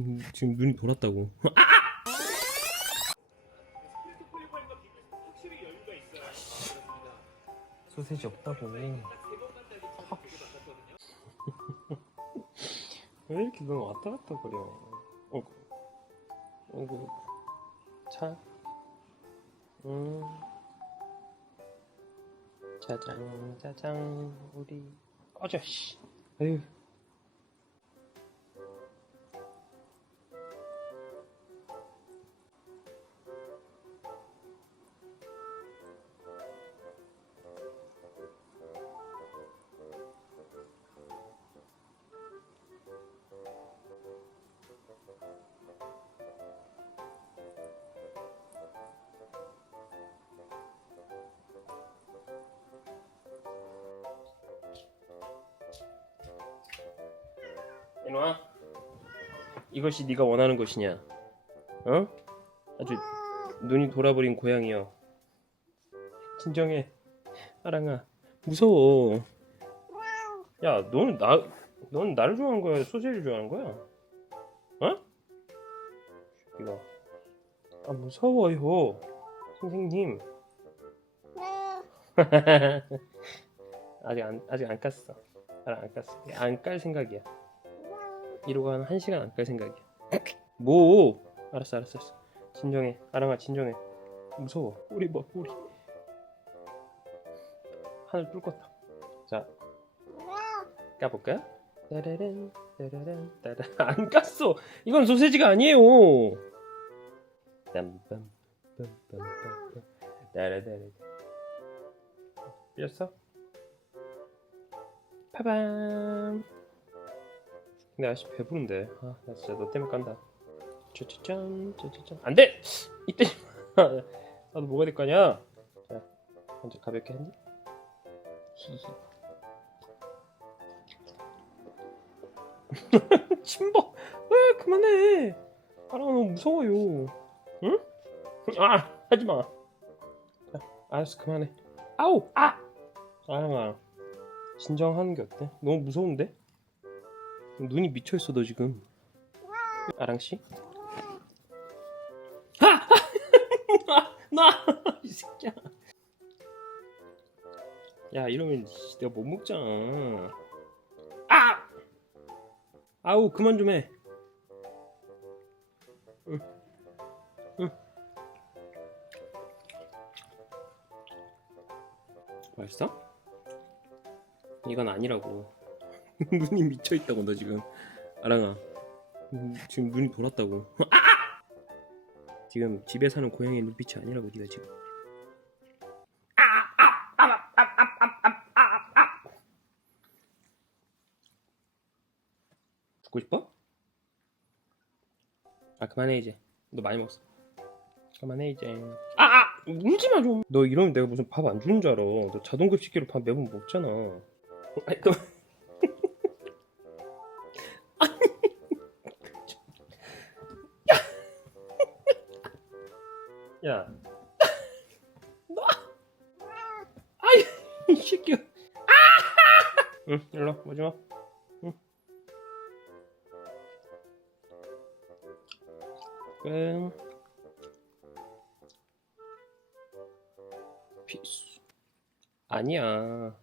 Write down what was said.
음, 지금 눈이 돌았다고. 소세지 없다고. 왜 이렇게 넌 왔다 갔다 거려? 어, 어구, 차, 음, 짜장, 짜장, 우리 꺼져, 씨. 아유. 이놈아, 이것이 네가 원하는 것이냐? 어? 아주 눈이 돌아버린 고양이여. 진정해, 아랑아. 무서워. 야, 너는 나, 넌 나를 좋아하는 거야? 소세지를 좋아하는 거야? 어? 이거. 아 무서워요, 선생님. 아직 안 아직 안 깠어. 안 깠어. 안 깔 생각이야. 이러고 한 1시간 안깔 생각이야. 뭐? 알았어, 알았어, 알았어. 진정해. 아랑아, 진정해. 무서워. 우리 봐, 우리. 하늘 뚫었다. 자, 까볼까요? 따라란, 따라란, 따라. 안 깠어! 이건 소세지가 아니에요! 땀빰, 빰빰빰빰. 따라따라. 삐었어? 파밤. 근데 아저씨 배부른데. 아, 나 진짜 너 때문에 깐다. 짜자잔 짜자잔 안돼! 이때 나도 뭐가 될 거냐? 자 먼저 가볍게 한입 히히. 침범! 아 그만해! 아 너무 무서워요. 응? 아 하지마. 알았어 그만해. 아우! 아! 아영아 진정하는 게 어때? 너무 무서운데? 눈이 미쳐 있어 너 지금. 아랑 씨? 아! 나 이 새끼야. 야 이러면 씨, 내가 못 먹잖아. 아! 아우 그만 좀 해. 응. 응. 맛있어? 이건 아니라고. 눈이 미쳐 있다고 너 지금 아랑아 음, 지금 눈이 돌았다고 아! 지금 집에 사는 고양이 눈빛이 아니라고 네가 지금 죽고 싶어? 아 그만해 이제 너 많이 먹었어 그만해 이제 아! 아! 울지마 좀 너 이러면 내가 무슨 밥 안 주는 줄 알아 너 자동급식기로 밥 매번 먹잖아 아이 그만 야. 너. 아이, 이 새끼야. 아! 응, 일로 와, 오지 마. 응. 응. 피스. 아니야.